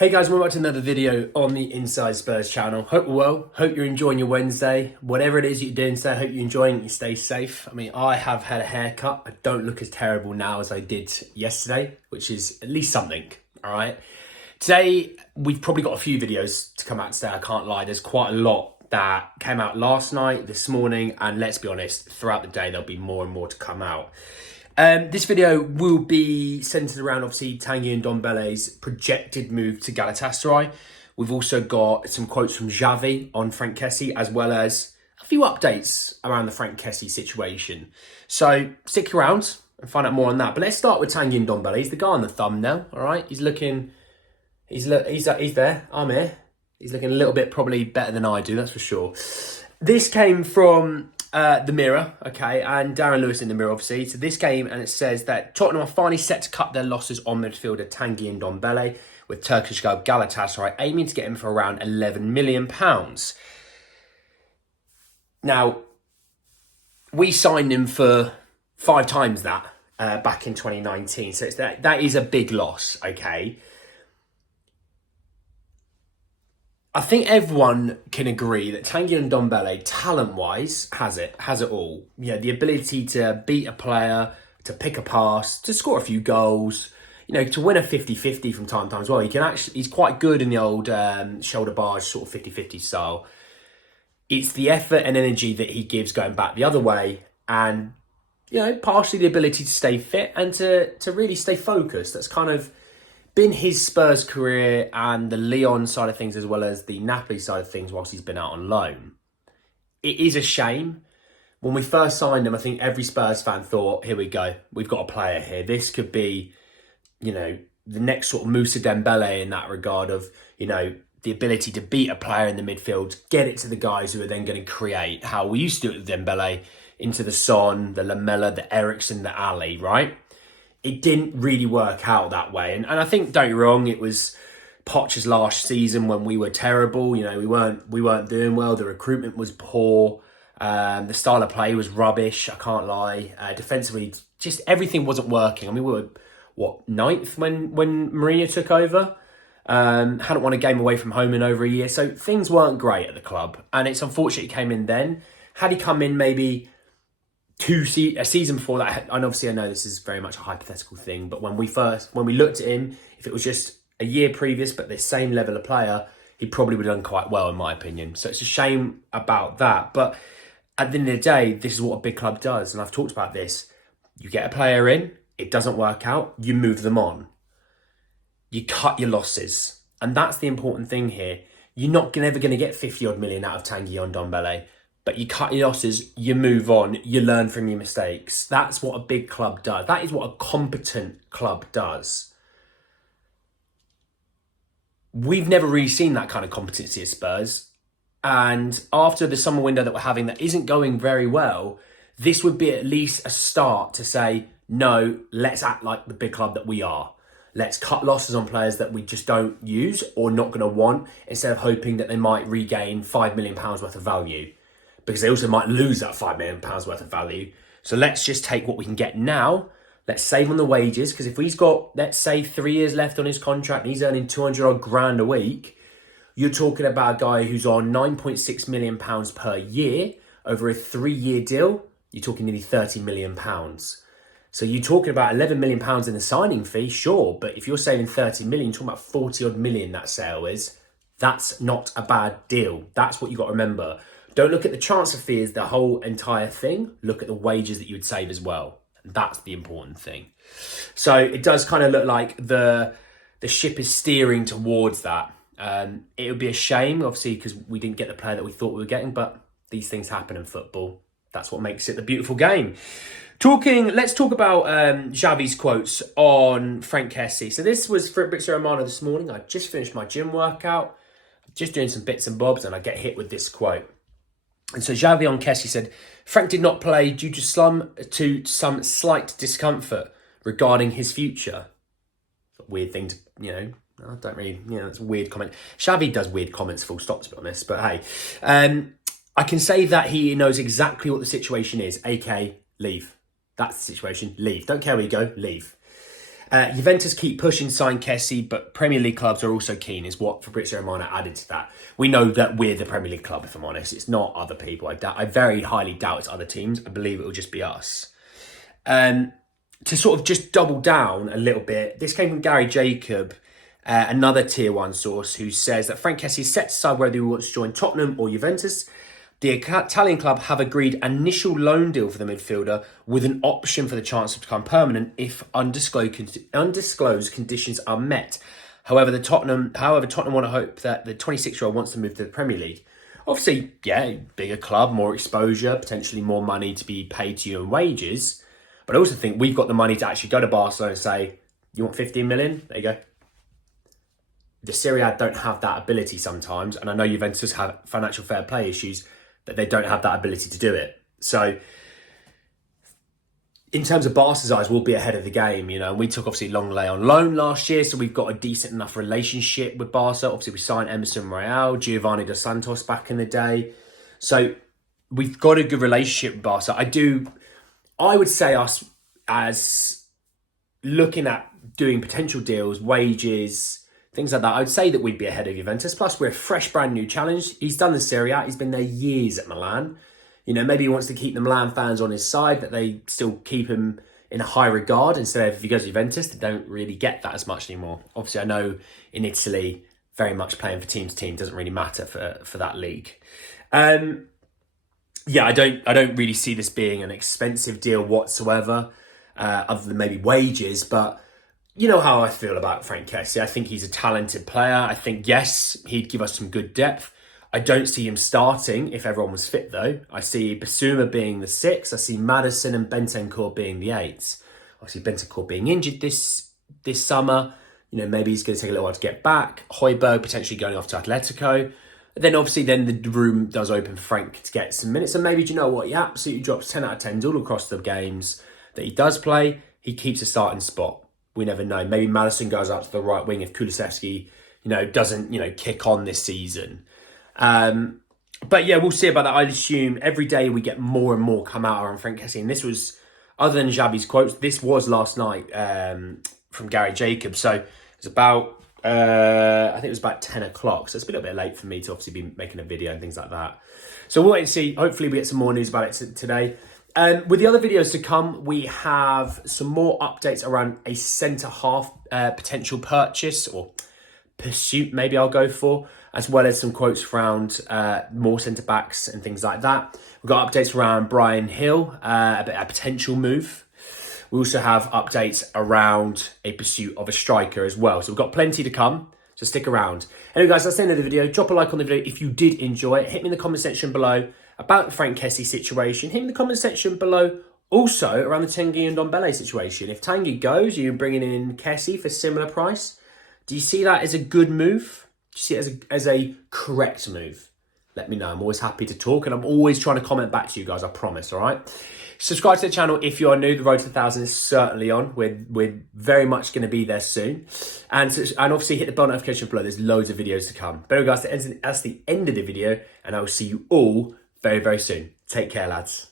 Hey guys, welcome back to another video on the Inside Spurs channel. Hope you're well, hope you're enjoying your Wednesday. Whatever it is you're doing today, hope you're enjoying it, you stay safe. I mean, I have had a haircut. I don't look as terrible now as I did yesterday, which is at least something, all right? Today, we've probably got a few videos to come out today, I can't lie. There's quite a lot that came out last night, this morning, and let's be honest, throughout the day, there'll be more and more to come out. This video will be centred around, obviously, Tanguy Ndombele's projected move to Galatasaray. We've also got some quotes from Xavi on Frank Kessie, as well as a few updates around the Frank Kessie situation. So stick around and find out more on that. But let's start with Tanguy Ndombele. He's the guy on the thumbnail, all right? He's looking, he's there, I'm here. He's looking a little bit probably better than I do, that's for sure. This came from the Mirror, okay, and Darren Lewis in the Mirror, obviously. So this game, and it says that Tottenham are finally set to cut their losses on midfielder Tanguy Ndombele, with Turkish club Galatasaray aiming to get him for around £11 million. Now, we signed him for 5 times that back in 2019, so that is a big loss, okay. I think everyone can agree that Tanguy Ndombele, talent-wise, has it all. You know, the ability to beat a player, to pick a pass, to score a few goals, you know, to win a 50-50 from time to time as well. He's quite good in the old shoulder barge sort of 50-50 style. It's the effort and energy that he gives going back the other way, and, you know, partially the ability to stay fit and to really stay focused. That's kind of been his Spurs career and the Lyon side of things, as well as the Napoli side of things whilst he's been out on loan. It is a shame. When we first signed him, I think every Spurs fan thought, here we go, we've got a player here. This could be, you know, the next sort of Moussa Dembele in that regard of, you know, the ability to beat a player in the midfield, get it to the guys who are then going to create how we used to do it with Dembele, into the Son, the Lamela, the Eriksen, the Ali, right? It didn't really work out that way. And I think, don't get me wrong, it was Poch's last season when we were terrible. You know, we weren't doing well. The recruitment was poor. The style of play was rubbish, I can't lie. Defensively, just everything wasn't working. I mean, we were, 9th when Mourinho took over? Hadn't won a game away from home in over a year. So things weren't great at the club. And it's unfortunate he came in then. Had he come in maybe a season before that, and obviously I know this is very much a hypothetical thing, but when we looked at him, if it was just a year previous but the same level of player, he probably would have done quite well in my opinion. So it's a shame about that, but at the end of the day, this is what a big club does, and I've talked about this. You get a player in, it doesn't work out, you move them on. You cut your losses, and that's the important thing here. You're not ever going to get 50 odd million out of Tanguy Ndombele. But you cut your losses, you move on, you learn from your mistakes. That's what a big club does. That is what a competent club does. We've never really seen that kind of competency at Spurs. And after the summer window that we're having that isn't going very well, this would be at least a start to say, no, let's act like the big club that we are. Let's cut losses on players that we just don't use or not going to want, instead of hoping that they might regain £5 million worth of value. Because they also might lose that £5 million worth of value. So let's just take what we can get now. Let's save on the wages. Because if he's got, let's say, 3 years left on his contract and he's earning 200 odd grand a week, you're talking about a guy who's on £9.6 million per year over a 3-year deal. You're talking nearly £30 million. So you're talking about £11 million in the signing fee, sure. But if you're saving 30 million, you're talking about 40 odd million that sale is. That's not a bad deal. That's what you got to remember. Don't look at the transfer fee as the whole entire thing. Look at the wages that you would save as well. That's the important thing. So it does kind of look like the ship is steering towards that. It would be a shame, obviously, because we didn't get the player that we thought we were getting, but these things happen in football. That's what makes it the beautiful game. Let's talk about Xavi's quotes on Frank Kessie. So this was for Fabrizio Romano this morning. I just finished my gym workout, just doing some bits and bobs, and I get hit with this quote. And so Xavi on Kessie said, Frank did not play due to some slight discomfort regarding his future. Weird thing to, you know, I don't really, you know, it's a weird comment. Xavi does weird comments, full stop, to be honest. But hey, I can say that he knows exactly what the situation is, aka leave. That's the situation, leave. Don't care where you go, leave. Juventus keep pushing, sign Kessie, but Premier League clubs are also keen, is what Fabrizio Romano added to that. We know that we're the Premier League club, if I'm honest. It's not other people. I very highly doubt it's other teams. I believe it will just be us. To sort of just double down a little bit, this came from Gary Jacob, another Tier 1 source, who says that Frank Kessie is set to decide whether he wants to join Tottenham or Juventus. The Italian club have agreed initial loan deal for the midfielder with an option for the chance to become permanent if undisclosed conditions are met. However, Tottenham want to hope that the 26-year-old wants to move to the Premier League. Obviously, yeah, bigger club, more exposure, potentially more money to be paid to you in wages. But I also think we've got the money to actually go to Barcelona and say, you want 15 million? There you go. The Serie A don't have that ability sometimes. And I know Juventus have financial fair play issues, that they don't have that ability to do it. So in terms of Barca's eyes, we'll be ahead of the game, and we took obviously Longley on loan last year, so we've got a decent enough relationship with Barca. Obviously we signed Emerson Royale, Giovanni Dos Santos back in the day. So we've got a good relationship with Barca. I would say us as looking at doing potential deals, wages, things like that, I would say that we'd be ahead of Juventus. Plus, we're a fresh, brand new challenge. He's done the Serie A. He's been there years at Milan. Maybe he wants to keep the Milan fans on his side, that they still keep him in a high regard. Instead of if he goes to Juventus, they don't really get that as much anymore. Obviously, I know in Italy, very much playing for team to team doesn't really matter for that league. Yeah, I don't really see this being an expensive deal whatsoever, other than maybe wages, but you know how I feel about Frank Kessie. I think he's a talented player. I think, yes, he'd give us some good depth. I don't see him starting if everyone was fit, though. I see Basuma being the 6. I see Maddison and Bentancur being the 8s. Obviously, Bentancur being injured this summer. Maybe he's going to take a little while to get back. Højbjerg potentially going off to Atletico. Then, obviously, the room does open for Frank to get some minutes. And maybe, do you know what? He absolutely drops 10 out of 10 all across the games that he does play. He keeps a starting spot. We never know. Maybe Maddison goes out to the right wing if Kulusevski, doesn't, kick on this season. But yeah, we'll see about that. I'd assume every day we get more and more come out around Frank Kessie. And this was, other than Xabi's quotes, this was last night from Gary Jacobs. So it was about, I think it was about 10 o'clock. So it's been a bit late for me to obviously be making a video and things like that. So we'll wait and see. Hopefully we get some more news about it today. With the other videos to come, we have some more updates around a centre-half potential purchase or pursuit, maybe I'll go for, as well as some quotes around more centre-backs and things like that. We've got updates around Brian Hill, a potential move. We also have updates around a pursuit of a striker as well. So we've got plenty to come, so stick around. Anyway, guys, that's the end of the video. Drop a like on the video if you did enjoy it. Hit me in the comment section below about the Frank Kessie situation. Hit me in the comment section below also around the Tanguy Ndombele situation. If Tanguy goes, you're bringing in Kessie for similar price. Do you see that as a good move? Do you see it as a correct move? Let me know. I'm always happy to talk, and I'm always trying to comment back to you guys, I promise, all right? Subscribe to the channel if you are new. The road to 1,000 is certainly on. We're very much going to be there soon. And obviously hit the bell notification below. There's loads of videos to come. But anyway, guys, that's the end of the video, and I will see you all very, very soon. Take care, lads.